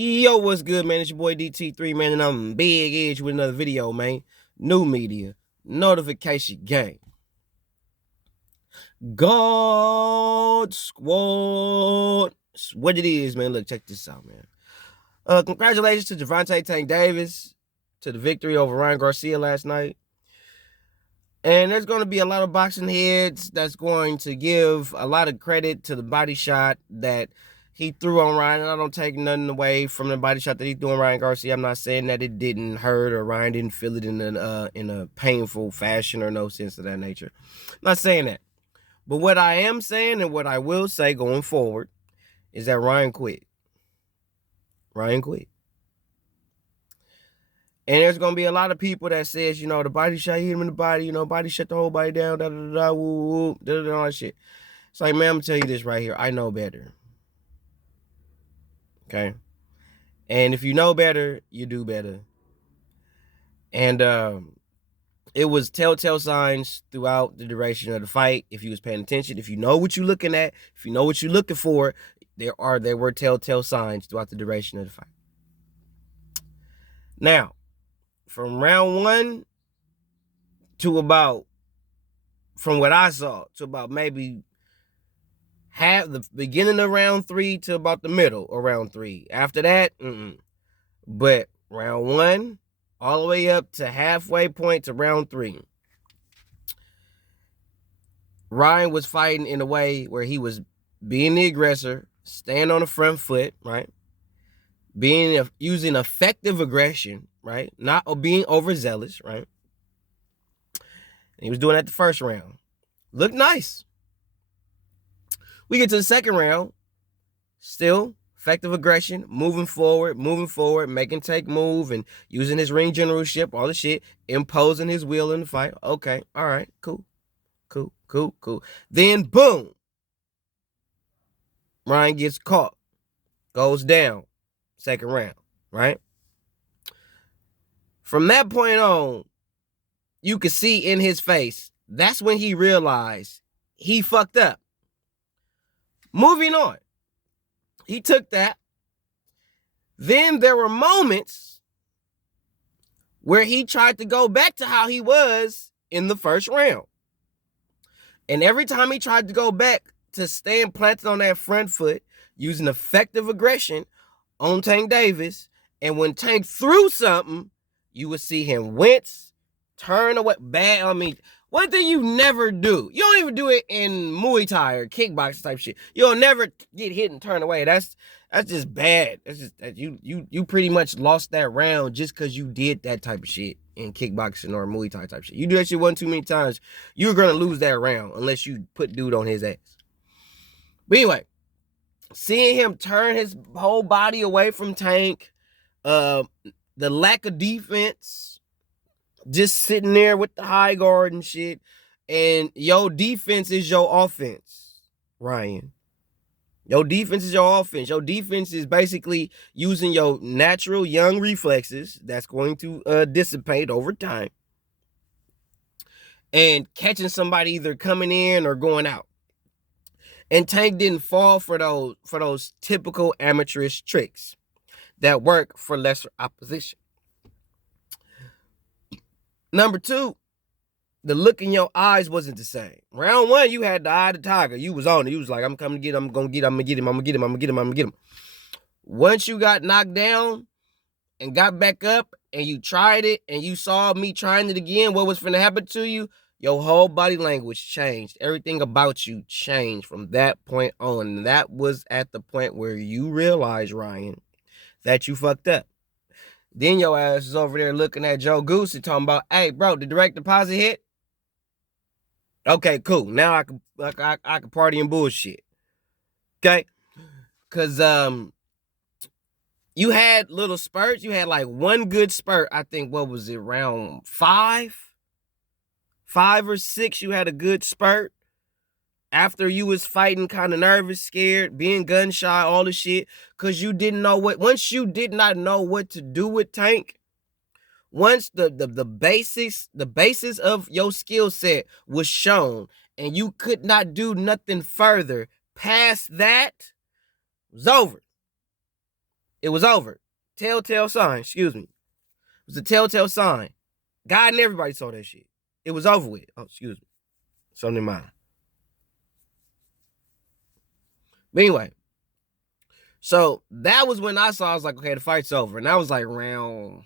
Yo, what's good, man? It's your boy DT3, man, and I'm Big Edge with another video, man. New media, notification gang. God Squad. It's what it is, man. Look, check this out, man. Congratulations to Gervonta Davis to the victory over Ryan Garcia last night. And there's going to be a lot of boxing heads that's going to give a lot of credit to the body shot that he threw on Ryan. And I don't take nothing away from the body shot that he threw on Ryan Garcia. I'm not saying that it didn't hurt or Ryan didn't feel it in a painful fashion or no sense of that nature. I'm not saying that. But what I am saying and what I will say going forward is that Ryan quit. Ryan quit. And there's going to be a lot of people that says, the body shot, hit him in the body, body shut the whole body down, da-da-da-da, woo, da-da-da, all that shit. It's like, man, I'm going to tell you this right here. I know better. Okay? And if you know better, you do better. And it was telltale signs throughout the duration of the fight. If you was paying attention, if you know what you're looking at, if you know what you're looking for, there were telltale signs throughout the duration of the fight. Now, from round one to from what I saw, to about maybe half the beginning of round 3 to about the middle of round 3. After that, But round 1, all the way up to halfway point to round 3, Ryan was fighting in a way where he was being the aggressor, staying on the front foot, right? Using effective aggression, right? Not being overzealous, right? And he was doing that the first round. Looked nice. We get to the second round, still effective aggression, moving forward, making take move, and using his ring generalship, all the shit, imposing his will in the fight. Okay, all right, cool. Then, boom, Ryan gets caught, goes down, second round, right? From that point on, you could see in his face, that's when he realized he fucked up. Moving on. He took that. Then there were moments where he tried to go back to how he was in the first round. And every time he tried to go back to stand planted on that front foot, using effective aggression on Tank Davis, and when Tank threw something, you would see him wince, turn away, one thing you never do, you don't even do it in Muay Thai or kickboxing type shit. You'll never get hit and turn away. That's just bad. That's just you pretty much lost that round just because you did that type of shit in kickboxing or Muay Thai type shit. You do that shit one too many times, you're gonna lose that round unless you put dude on his ass. But anyway, seeing him turn his whole body away from Tank, the lack of defense, just sitting there with the high guard and shit, and your defense is your offense, Ryan. Your defense is your offense. Your defense is basically using your natural young reflexes that's going to dissipate over time and catching somebody either coming in or going out. And Tank didn't fall for those typical amateurish tricks that work for lesser opposition. Number 2, the look in your eyes wasn't the same. Round 1, you had the eye of the tiger. You was on it. You was like, I'm coming to get him. I'm going to get him. Once you got knocked down and got back up and you tried it and you saw me trying it again, what was finna happen to you? Your whole body language changed. Everything about you changed from that point on. And that was at the point where you realized, Ryan, that you fucked up. Then your ass is over there looking at Joe Goosey talking about, hey, bro, the direct deposit hit? Okay, cool. Now I can party and bullshit. Okay? Because you had little spurts. You had like one good spurt. I think, what was it, round 5? 5 or 6, you had a good spurt. After you was fighting kind of nervous, scared, being gun shy, all the shit, because you didn't know once you did not know what to do with Tank, once the basis of your skill set was shown and you could not do nothing further past that, it was over. It was over. Telltale sign, excuse me. It was a telltale sign. God and everybody saw that shit. It was over with. Oh, excuse me. Something in mind. But anyway, so that was when I saw, I was like, okay, the fight's over. And that was like round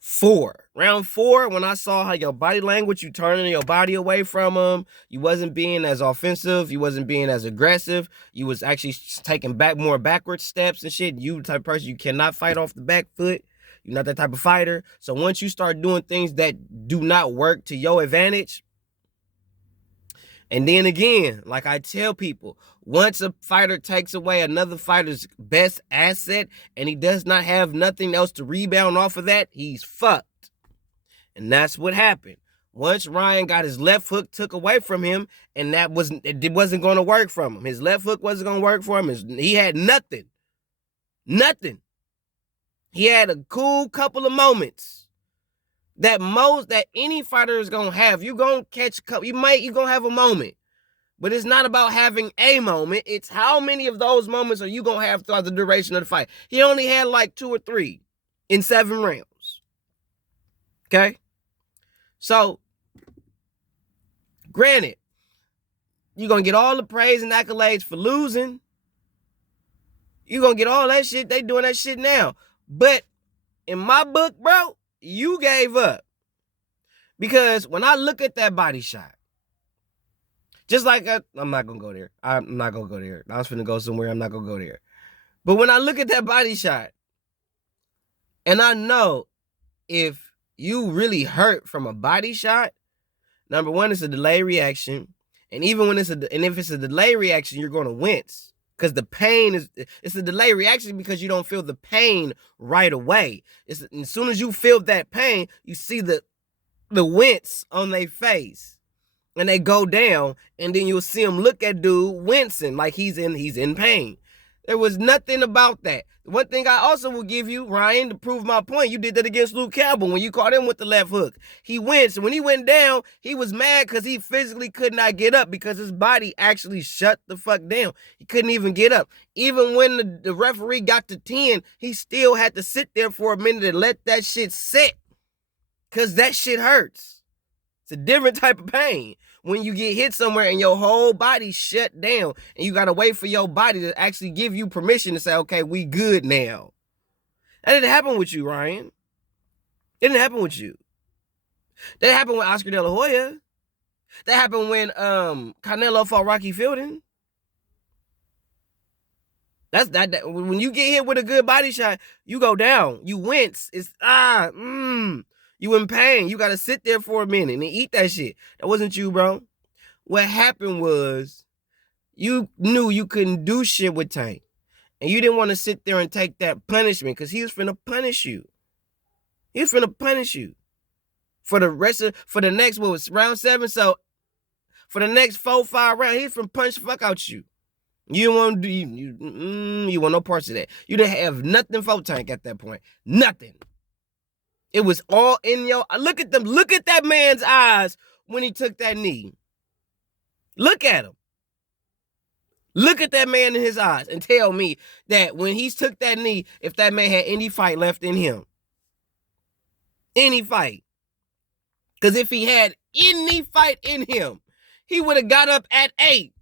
4. Round 4, when I saw how your body language, you turning your body away from him. You wasn't being as offensive. You wasn't being as aggressive. You was actually taking more backward steps and shit. You the type of person, you cannot fight off the back foot. You're not that type of fighter. So once you start doing things that do not work to your advantage, and then again, like I tell people, once a fighter takes away another fighter's best asset and he does not have nothing else to rebound off of that, he's fucked. And that's what happened. Once Ryan got his left hook took away from him, and it wasn't going to work from him. His left hook wasn't going to work for him. He had nothing. Nothing. He had a cool couple of moments that any fighter is gonna have. You're gonna catch you're gonna have a moment. But it's not about having a moment. It's how many of those moments are you gonna have throughout the duration of the fight. He only had like 2 or 3 in 7 rounds. Okay? So, granted, you're gonna get all the praise and accolades for losing. You're gonna get all that shit. They doing that shit now. But in my book, bro, you gave up. Because when I look at that body shot, just like I'm not going to go there. I'm not going to go there. I was finna go somewhere. I'm not going to go there. But when I look at that body shot, and I know if you really hurt from a body shot, number one, it's a delay reaction. And even when if it's a delay reaction, you're going to wince. Because the pain it's a delay reaction because you don't feel the pain right away. As soon as you feel that pain, you see the wince on their face. And they go down, and then you'll see them look at dude wincing like he's in pain. There was nothing about that. One thing I also will give you, Ryan, to prove my point, you did that against Luke Campbell when you caught him with the left hook. He winced. When he went down, he was mad because he physically could not get up because his body actually shut the fuck down. He couldn't even get up. Even when the referee got to 10, he still had to sit there for a minute and let that shit sit because that shit hurts. It's a different type of pain when you get hit somewhere and your whole body shut down and you got to wait for your body to actually give you permission to say, okay, we good now. That didn't happen with you, Ryan. It didn't happen with you. That happened with Oscar De La Hoya. That happened when Canelo fought Rocky Fielding. That's that. When you get hit with a good body shot, you go down. You wince. It's you in pain. You got to sit there for a minute and eat that shit. That wasn't you, bro. What happened was you knew you couldn't do shit with Tank. And you didn't want to sit there and take that punishment because he was finna punish you. He was finna punish you. For the next, what was round 7? So for the next 4-5 rounds, he's finna punch the fuck out you. You don't want to do, you want no parts of that. You didn't have nothing for Tank at that point. Nothing. It was all in your... Look at them. Look at that man's eyes when he took that knee. Look at him. Look at that man in his eyes and tell me that when he took that knee, if that man had any fight left in him. Any fight. Because if he had any fight in him, he would have got up at 8.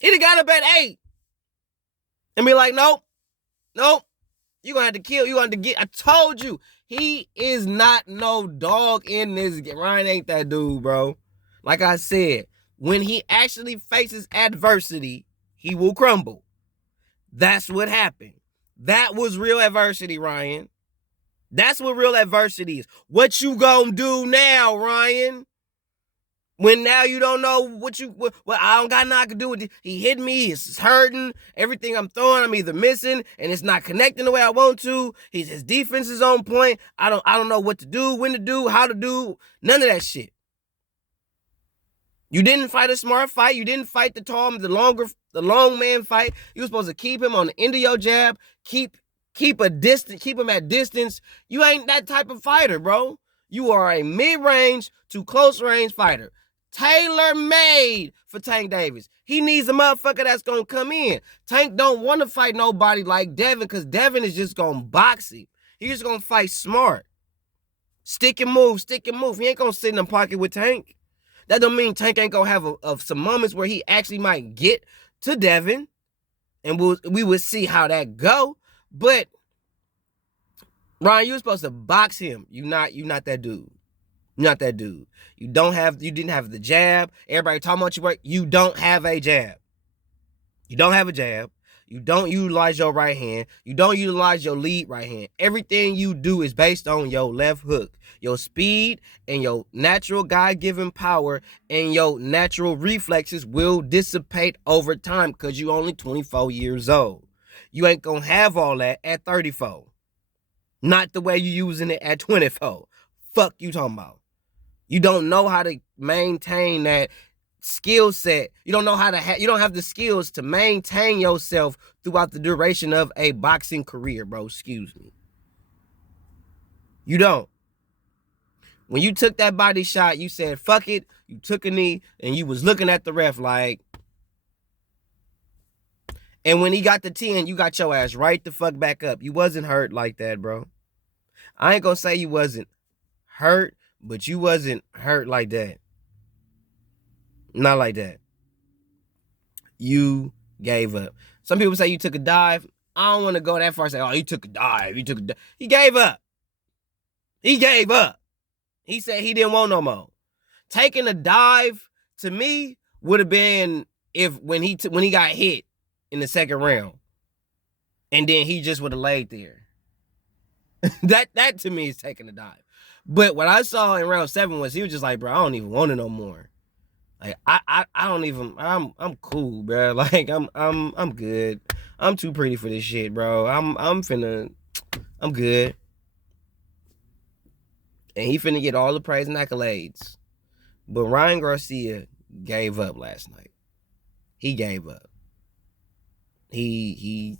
He'd have got up at 8. And be like, nope. You're going to have to kill. You're going to have to get... I told you. He is not no dog in this game. Ryan ain't that dude, bro. Like I said, when he actually faces adversity, he will crumble. That's what happened. That was real adversity, Ryan. That's what real adversity is. What you gonna do now, Ryan? When now you don't know what I don't got nothing to do with it. He hit me, it's hurting. Everything I'm throwing, I'm either missing, and it's not connecting the way I want to. His defense is on point. I don't know what to do, when to do, how to do. None of that shit. You didn't fight a smart fight. You didn't fight the long man fight. You were supposed to keep him on the end of your jab, keep him at distance. You ain't that type of fighter, bro. You are a mid-range to close-range fighter. Tailor-made for Tank Davis. He needs a motherfucker that's gonna come in. Tank don't want to fight nobody like Devin, because Devin is just gonna box him. He's just gonna fight smart. Stick and move, stick and move. He ain't gonna sit in the pocket with Tank. That don't mean Tank ain't gonna have some moments where he actually might get to Devin, and we will see how that go. But Ryan, you were supposed to box him. You not that dude. You're not that dude. You didn't have the jab. Everybody talking about you work. You don't have a jab. You don't have a jab. You don't utilize your right hand. You don't utilize your lead right hand. Everything you do is based on your left hook. Your speed and your natural God-given power and your natural reflexes will dissipate over time because you only 24 years old. You ain't gonna have all that at 34. Not the way you using it at 24. Fuck you talking about. You don't know how to maintain that skill set. You don't know how to you don't have the skills to maintain yourself throughout the duration of a boxing career, bro. Excuse me. You don't. When you took that body shot, you said, fuck it. You took a knee and you was looking at the ref like. And when he got the 10, you got your ass right the fuck back up. You wasn't hurt like that, bro. I ain't gonna say you wasn't hurt, but you wasn't hurt like that. Not like that. You gave up. Some people say you took a dive. I don't want to go that far and say, oh, you took a dive. He gave up. He gave up. He said he didn't want no more. Taking a dive, to me, would have been when he got hit in the second round. And then he just would have laid there. that to me is taking a dive. But what I saw in round 7 was he was just like, bro, I don't even want it no more. Like I don't even. I'm cool, bro. Like I'm good. I'm too pretty for this shit, bro. I'm good. And he finna get all the praise and accolades. But Ryan Garcia gave up last night. He gave up. He